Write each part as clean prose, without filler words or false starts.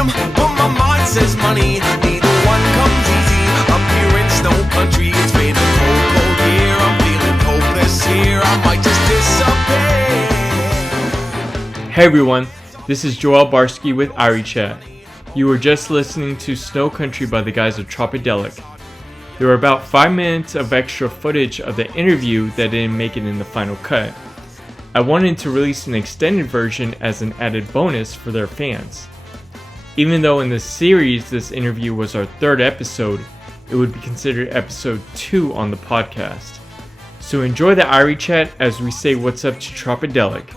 freedom, but my mind says money. Neither one comes easy. Up here in Snow Country, it's been a cold, cold year. I'm feeling hopeless here. I might just disappear. Hey everyone, this is Joel Barsky with Irie Chat. You were just listening to Snow Country by the guys of Tropidelic. There were about 5 minutes of extra footage of the interview that didn't make it in the final cut. I wanted to release an extended version as an added bonus for their fans. Even though in this series this interview was our 3rd episode, it would be considered episode 2 on the podcast. So enjoy the Irie Chat as we say what's up to Tropidelic.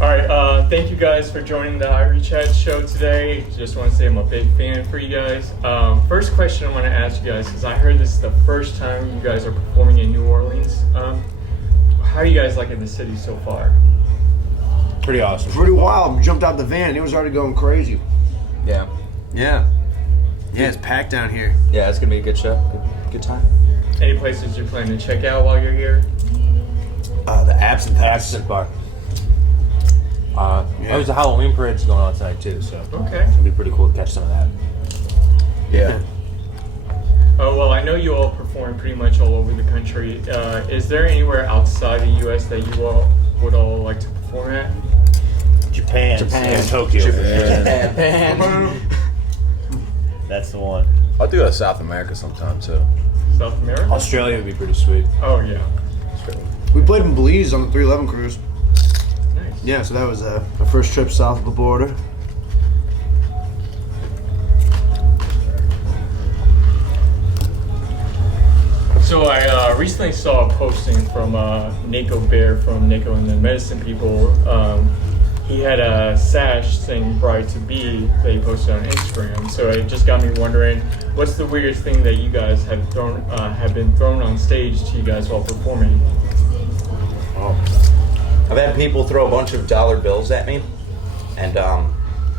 Alright, thank you guys for joining the Irie Chat show today. Just want to say I'm a big fan for you guys. First question I want to ask you guys, because I heard this is the first time you guys are performing in New Orleans. How are you guys liking the city so far? Pretty awesome. Pretty wild. We jumped out the van and it was already going crazy. Yeah. Yeah, it's packed down here. Yeah, it's gonna be a good show. Good time. Any places you're planning to check out while you're here? The Absinthe Bar. There's a Halloween parade's going on tonight too, so Okay. it'll be pretty cool to catch some of that. Yeah. Oh, well, I know you all perform pretty much all over the country. Is there anywhere outside the U.S. that you all would all like to perform at? Japan. Japan. Tokyo. Japan. That's the one. I'll do a South America sometime too. South America? Australia would be pretty sweet. Oh, yeah. We played in Belize on the 311 cruise. Nice. Yeah, so that was our first trip south of the border. So I recently saw a posting from Nico Bear from Nico and the Medicine People. He had a sash saying "Bride to Be" that he posted on Instagram. So it just got me wondering, what's the weirdest thing that you guys have been thrown on stage to you guys while performing? I've had people throw a bunch of dollar bills at me, and I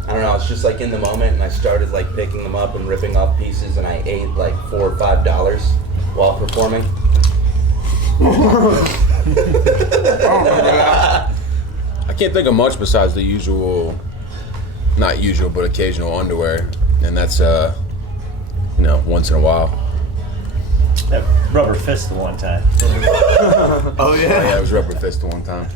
don't know, it's just like in the moment, and I started like picking them up and ripping off pieces, and I ate like $4 or $5 while performing. I can't think of much besides the usual, not usual, but occasional underwear, and that's once in a while. That rubber fist the one time. Oh, yeah? Yeah, it was rubber fist the one time.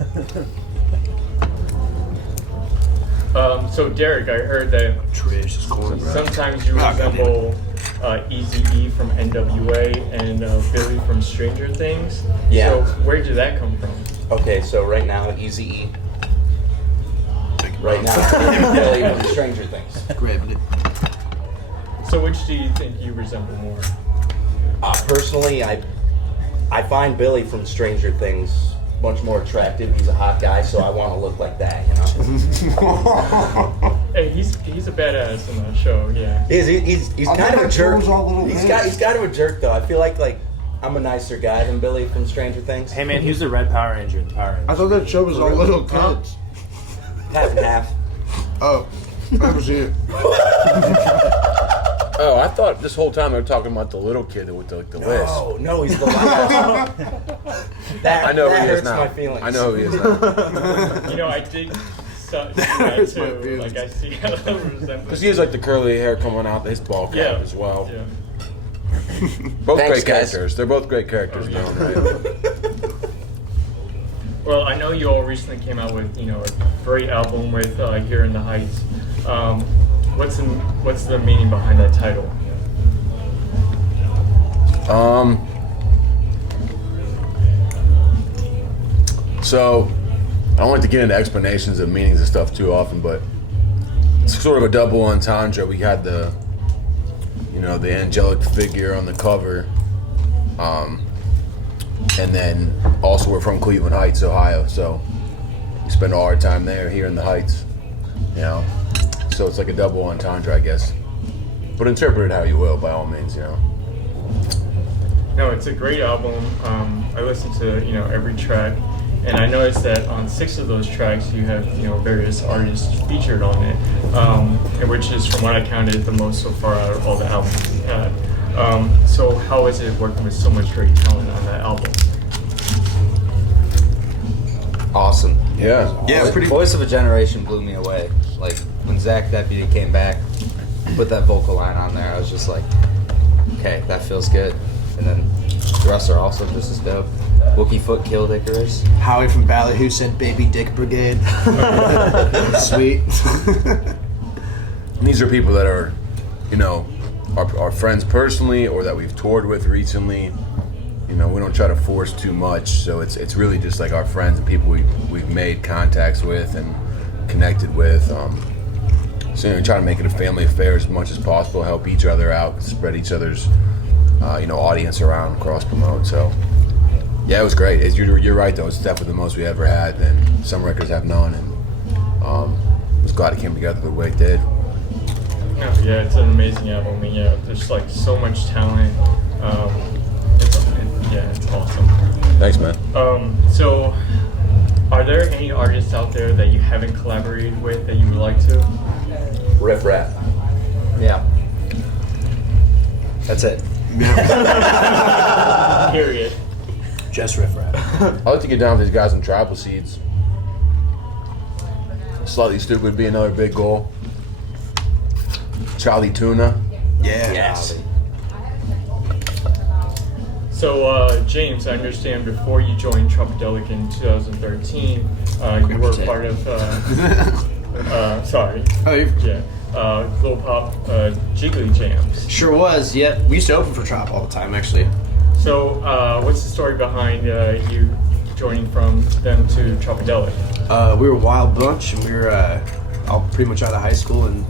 So Derek, I heard that Trish is corn. sometimes you resemble Eazy-E from NWA and Billy from Stranger Things. Yeah. So where did that come from? Okay, so right now, Eazy-E. Right now, Billy from Stranger Things. Grabbed it. So which do you think you resemble more? Personally, I find Billy from Stranger Things much more attractive. He's a hot guy, so I want to look like that, you know? Hey, he's a badass in that show, yeah. He's kind of a jerk. all little He's kids. kind of a jerk, though. I feel like I'm a nicer guy than Billy from Stranger Things. Hey man, who's the Red Power Ranger in the Power Rangers? I thought that show was all little kids. Half and half. Oh, I was here. Oh, I thought this whole time they were talking about the little kid with the list. No, he's the last. I know that who he is hurts now. my feelings. I know who he is now. You know, I did see that too. Like, I see a little resemblance. Because he has like the curly hair coming out his ball cap Yeah. as well. Yeah. Both Thanks, great guys. characters. They're both great characters. Oh, yeah. Though, right? Well, I know you all recently came out with, a great album with Here in the Heights. What's the meaning behind that title? So, I don't like to get into explanations of meanings and stuff too often, but it's sort of a double entendre. We had the angelic figure on the cover, and then also we're from Cleveland Heights, Ohio, so we spend all our time there, here in the Heights, So it's like a double entendre, I guess. But interpret it how you will, by all means, No, it's a great album. I listened to every track, and I noticed that on 6 of those tracks you have various artists featured on it, and which is, from what I counted, the most so far out of all the albums we had. So how is it working with so much great talent on that album? Awesome. Yeah. Yeah, pretty. Voice of a Generation blew me away. Like when Zach Deputy came back, put that vocal line on there, I was just like, okay, that feels good. And then the rest are also just as dope. Wookie Foot killed Icarus. Howie from Ballyhoo said Baby Dick Brigade. Sweet. These are people that are, you know, our friends personally or that we've toured with recently. You know, we don't try to force too much, so it's really just like our friends and people we've made contacts with and connected with. So we try to make it a family affair as much as possible, help each other out, spread each other's audience around, cross promote. So yeah, it was great. You're right though. It's definitely the most we ever had, and some records have none. And I was glad it came together the way it did. Yeah, it's an amazing album. And, yeah, there's like so much talent. It's awesome. Thanks, man. So, are there any artists out there that you haven't collaborated with that you would like to? Riff Raff. Yeah. That's it. Period. Just Riff Raff. I'd like to get down with these guys in Tribal Seeds. Slightly Stupid would be another big goal. Charlie Tuna. Yeah. Yes. So, James, I understand before you joined Tropidelic in 2013, you were part of, sorry, Oh, you Glow Pop Jiggly Jams. sure was. Yeah, we used to open for Trop all the time, actually. So, what's the story behind you joining from them to Tropidelic? We were a wild bunch, and we were all pretty much out of high school and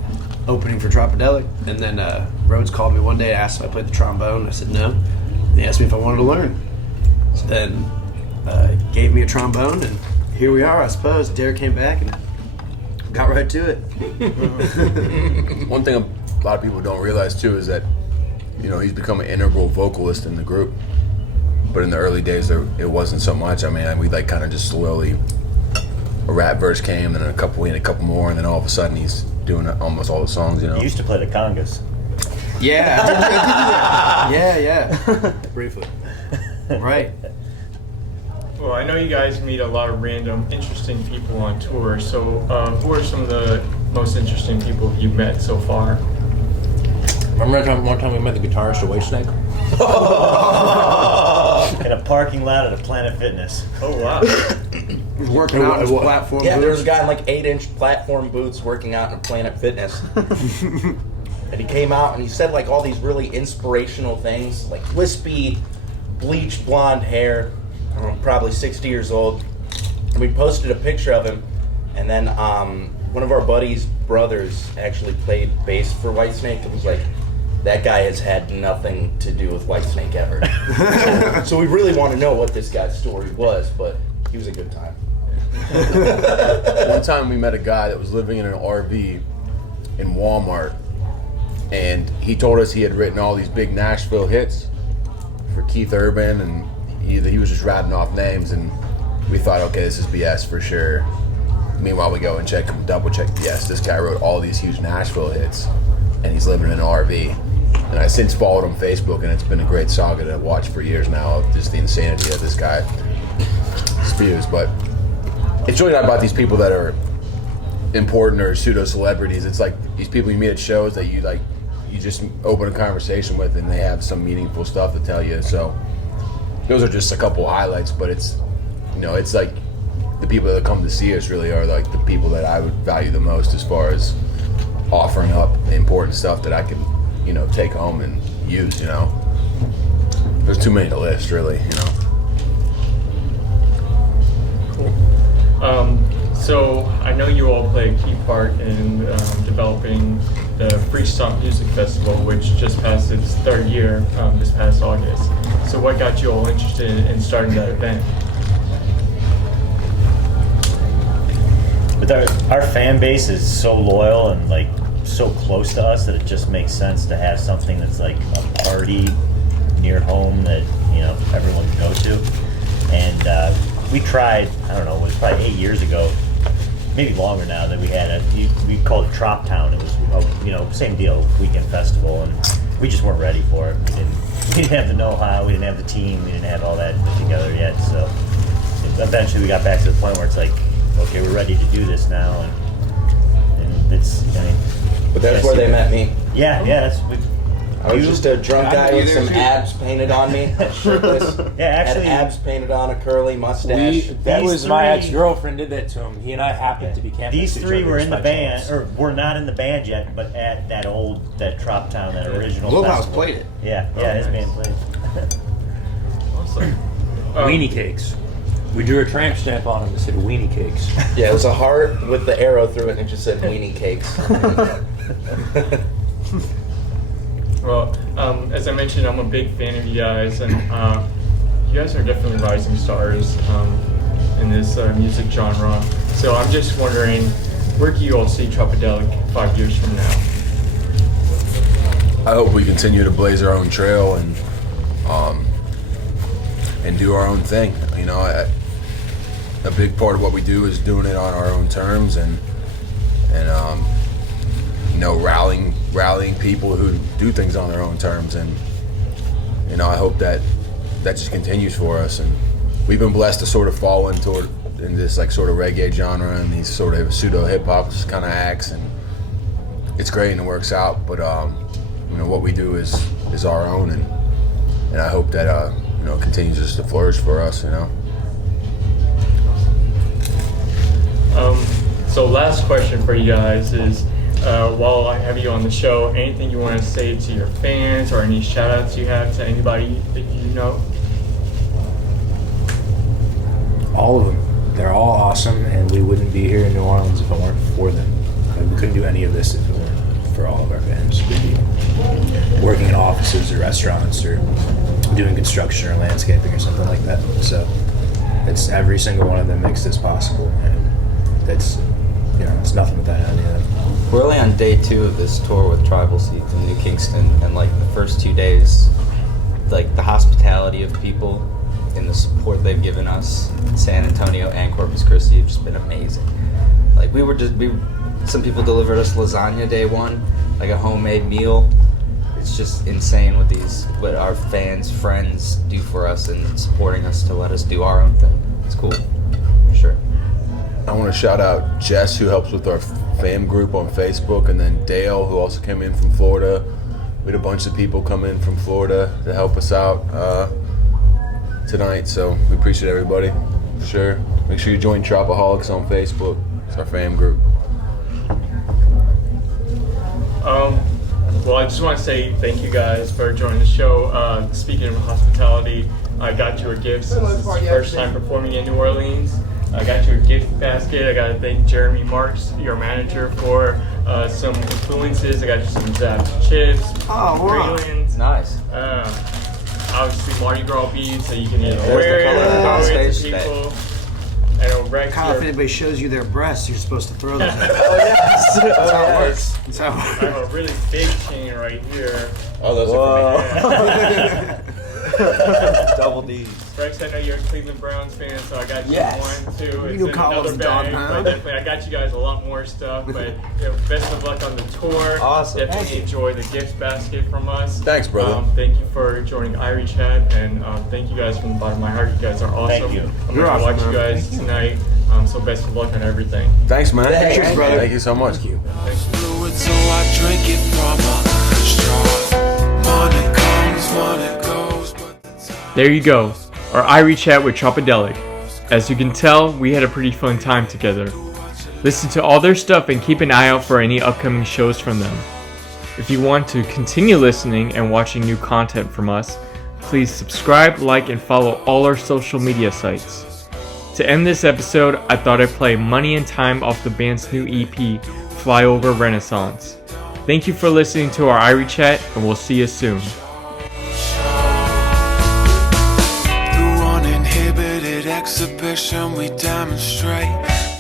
opening for Tropidelic. And then Rhodes called me one day, asked if I played the trombone. I said no. And he asked me if I wanted to learn. So then gave me a trombone, and here we are, I suppose. Derek came back and got right to it. One thing a lot of people don't realize too is that, you know, he's become an integral vocalist in the group. But in the early days, it wasn't so much. I mean, we like kind of just slowly, a rap verse came, and then a couple more, and then all of a sudden he's doing almost all the songs. You know. You used to play the congas. Yeah, I did that. Yeah. Briefly. Right. Well, I know you guys meet a lot of random, interesting people on tour. So, who are some of the most interesting people you've met so far? Remember one time we met the guitarist of Whitesnake? In a parking lot at a Planet Fitness. Oh, wow. Working out on his platform. Yeah, there was a boots. guy in like 8-inch platform boots working out in a Planet Fitness. And he came out and he said like all these really inspirational things, like wispy, bleached blonde hair, I don't know, probably 60 years old. And we posted a picture of him, and then one of our buddies' brothers actually played bass for Whitesnake and was like, that guy has had nothing to do with Whitesnake ever. So we really want to know what this guy's story was, but he was a good time. One time we met a guy that was living in an RV in Walmart, and he told us he had written all these big Nashville hits for Keith Urban, and he was just ratting off names, and we thought, okay, this is BS for sure. Meanwhile, we go and double check, yes, this guy wrote all these huge Nashville hits, and he's living in an RV. And I since followed him on Facebook, and it's been a great saga to watch for years now of just the insanity that this guy spews. But it's really not about these people that are important or pseudo celebrities. It's like these people you meet at shows that you just open a conversation with, and they have some meaningful stuff to tell you. So those are just a couple of highlights, but it's like the people that come to see us really are like the people that I would value the most as far as offering up important stuff that I can, take home and use, There's too many to list, really, Cool. So I know you all play a key part in developing the Freestyle Music Festival, which just passed its third year this past August. So what got you all interested in starting that event? But our fan base is so loyal and like so close to us that it just makes sense to have something that's like a party near home that everyone can go to. And we tried, I don't know, it was probably 8 years ago, maybe longer now, that we had we called it Trop Town. It was same deal, weekend festival, and we just weren't ready for it. We didn't have the know-how, we didn't have the team, we didn't have all that put together yet. So eventually we got back to the point where it's like, okay, we're ready to do this now, and it's. I mean, But that's where they met me. Yeah, that's. I was just a drunk guy with some abs painted on me, shirtless. Yeah, actually, had abs painted on, a curly mustache. That was my ex-girlfriend did that to him. He and I happened to be camping. These next to each three other were just in the by band, chance. or were not in the band yet, but at that Trop Town, that original Blumhouse festival. played it. Yeah, his band played it. Awesome. Weenie cakes. We drew a tramp stamp on them that said weenie cakes. Yeah, it was a heart with the arrow through it, and it just said weenie cakes. Well, as I mentioned, I'm a big fan of you guys, and you guys are definitely rising stars in this music genre. So I'm just wondering, where do you all see Tropidelic 5 years from now? I hope we continue to blaze our own trail and do our own thing. You know, a big part of what we do is doing it on our own terms and you know, rallying people who do things on their own terms, and you know, I hope that just continues for us. And we've been blessed to sort of fall into this like sort of reggae genre and these sort of pseudo hip hop kind of acts, and it's great and it works out. But you know, what we do is our own, and I hope that you know, continues just to flourish for us. You know. So last question for you guys is, while I have you on the show, anything you want to say to your fans or any shout outs you have to anybody that you know? All of them. They're all awesome, and we wouldn't be here in New Orleans if it weren't for them. Like, we couldn't do any of this if it weren't for all of our fans. We'd be working in offices or restaurants or doing construction or landscaping or something like that. So it's every single one of them makes this possible, and that's, you know, it's nothing without any of them. We're only on day 2 of this tour with Tribal Seat in New Kingston, and like the first 2 days, like the hospitality of people and the support they've given us in San Antonio and Corpus Christi have just been amazing. Like some people delivered us lasagna day 1, like a homemade meal. It's just insane what our fans, friends do for us and supporting us to let us do our own thing. It's cool, for sure. I want to shout out Jess, who helps with our fam group on Facebook, and then Dale, who also came in from Florida. We had a bunch of people come in from Florida to help us out tonight, so we appreciate everybody, for sure. Make sure you join Tropaholics on Facebook. It's our fam group. Well, I just want to say thank you guys for joining the show. Speaking of hospitality, I got you a gift since it's the first time performing in New Orleans. I got you a gift basket. I got to thank Jeremy Marks, your manager, for some influences. I got you some Zapped chips. Oh, wow. Greenlands. Nice. Obviously Mardi Gras beads, so you can either There's wear the color it, on throw it stage to people. I know Rex Kyle, if here. anybody shows you their breasts, you're supposed to throw those. That's how it works. That's how I have a really big chain right here. Oh, those are for me. Double D's. Rex, I know you're a Cleveland Browns fan, so I got you Yes. one too. You It's know in Kyle's another a dog bag, pound. but definitely I got you guys a lot more stuff. But you know, best of luck on the tour. Awesome. Definitely Thank you. enjoy the gift basket from us. Thanks, brother. Thank you for joining Irie Chat, and thank you guys from the bottom of my heart. You guys are awesome. Thank you. I'm You're gonna awesome, watch you man. guase tonight. So best of luck on everything. Thanks, man. Thanks, brother. Thank you so much. Thank you. Fluid, so I drink it from a straw. Money comes, money goes, but the time There you go, our Irie Chat with Tropidelic. As you can tell, we had a pretty fun time together. Listen to all their stuff and keep an eye out for any upcoming shows from them. If you want to continue listening and watching new content from us, please subscribe, like, and follow all our social media sites. To end this episode, I thought I'd play Money and Time off the band's new EP, Flyover Renaissance. Thank you for listening to our Irie Chat, and we'll see you soon. through uninhibited exhibition, we demonstrate